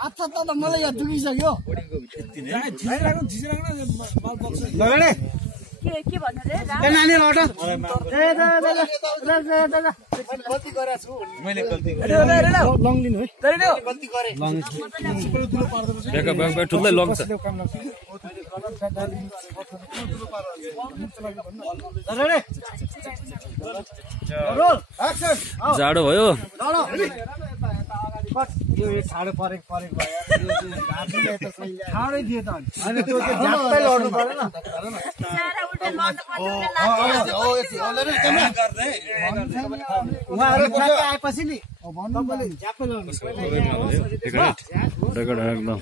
अच्छा त मलाई यहाँ दुखिसक्यो के भन्नु रे नानी लट मैले गल्ती गरेँ लङ लिनु है गल्ती गरेँ ठुलै लङ छ जाडो भयो यो ठाडो परेको भयो ठाडै दियो त होइन त्यो झ्याप्पै लड्नु पर्यो उहाँहरू आएपछि नि तपाईँले झ्याप्पै लड्नु रेकर्ड एकदम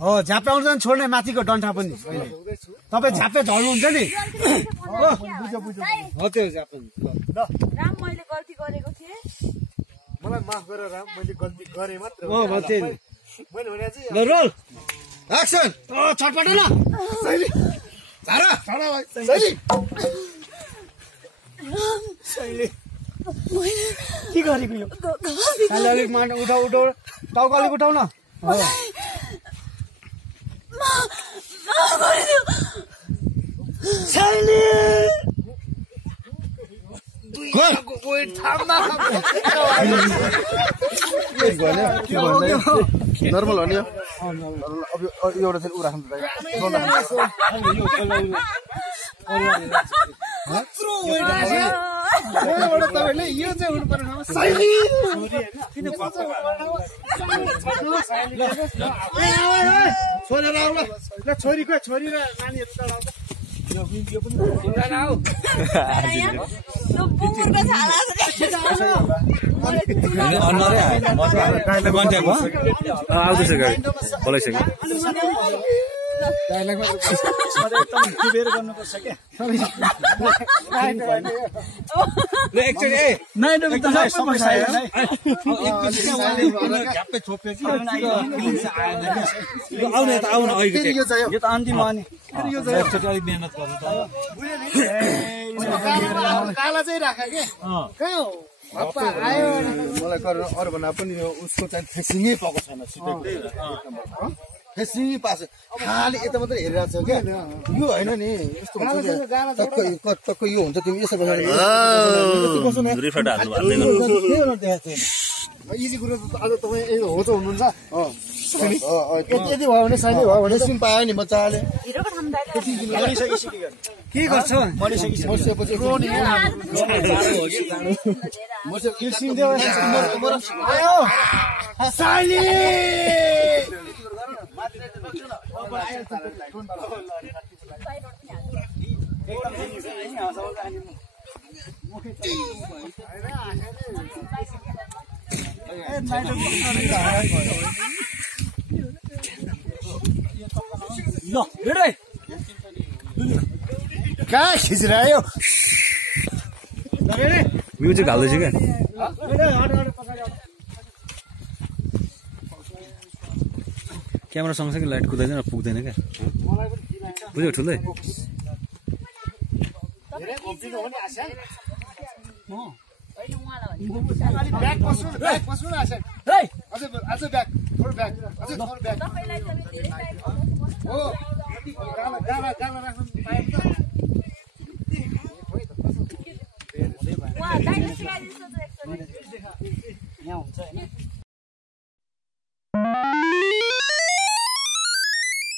हो झ्याप्पै आउँछ नि छोड्ने माथिको डन्ठा पनि तपाईँ झ्याप्पै झर्नुहुन्छ नि हो त्यो झ्याप्पै राम मैले गल्ती गरेको थिएँ मलाई माफ गर राम मैले गल्ती गरेँ मात्र हो मैले भने चाहिँ ल रोल एक्सन छटपट न शैली झारा झारा भाइ शैली शैली के गरेको यो अलिक माटो उठाउ टाउको अलिक उठाउ न नर्मल हो नि अब एउटा चाहिँ उ राख्नु तपाईँले यो चाहिँ हुनु पर्यो छोरेर आउ ल छोरीको छोरी र नानीहरू चढाउँछ आउँदैछ गाडी बोलाइसक्यो गर्नुपर्छ क्या यो त अन्तिम हो नि अलिक मेहनत गर्नु काला चाहिँ राख के कहाँ हो मलाई गरेर अरू भन्दा पनि यो उसको चाहिँ फेसिङै पाएको छैन फेसिङै पाएको खालि यता मात्रै हेरिरहेको छ क्या यो होइन नि यस्तो टक्क यो हुन्छ तिमी यसो इजी कुरो त आज तपाईँ हो त हुनुहुन्छ यति भयो भने सही भयो भने सिम पायो नि मजाले के गर्छौ ल भेडै कहाँ खिचिरह्यो म्युजिक हाल्दैछु क्या क्यामेरा सँगसँगै लाइट कुदाइदैन पुग्दैन क्या बुझ्यो ठुलै यहाँ हुन्छ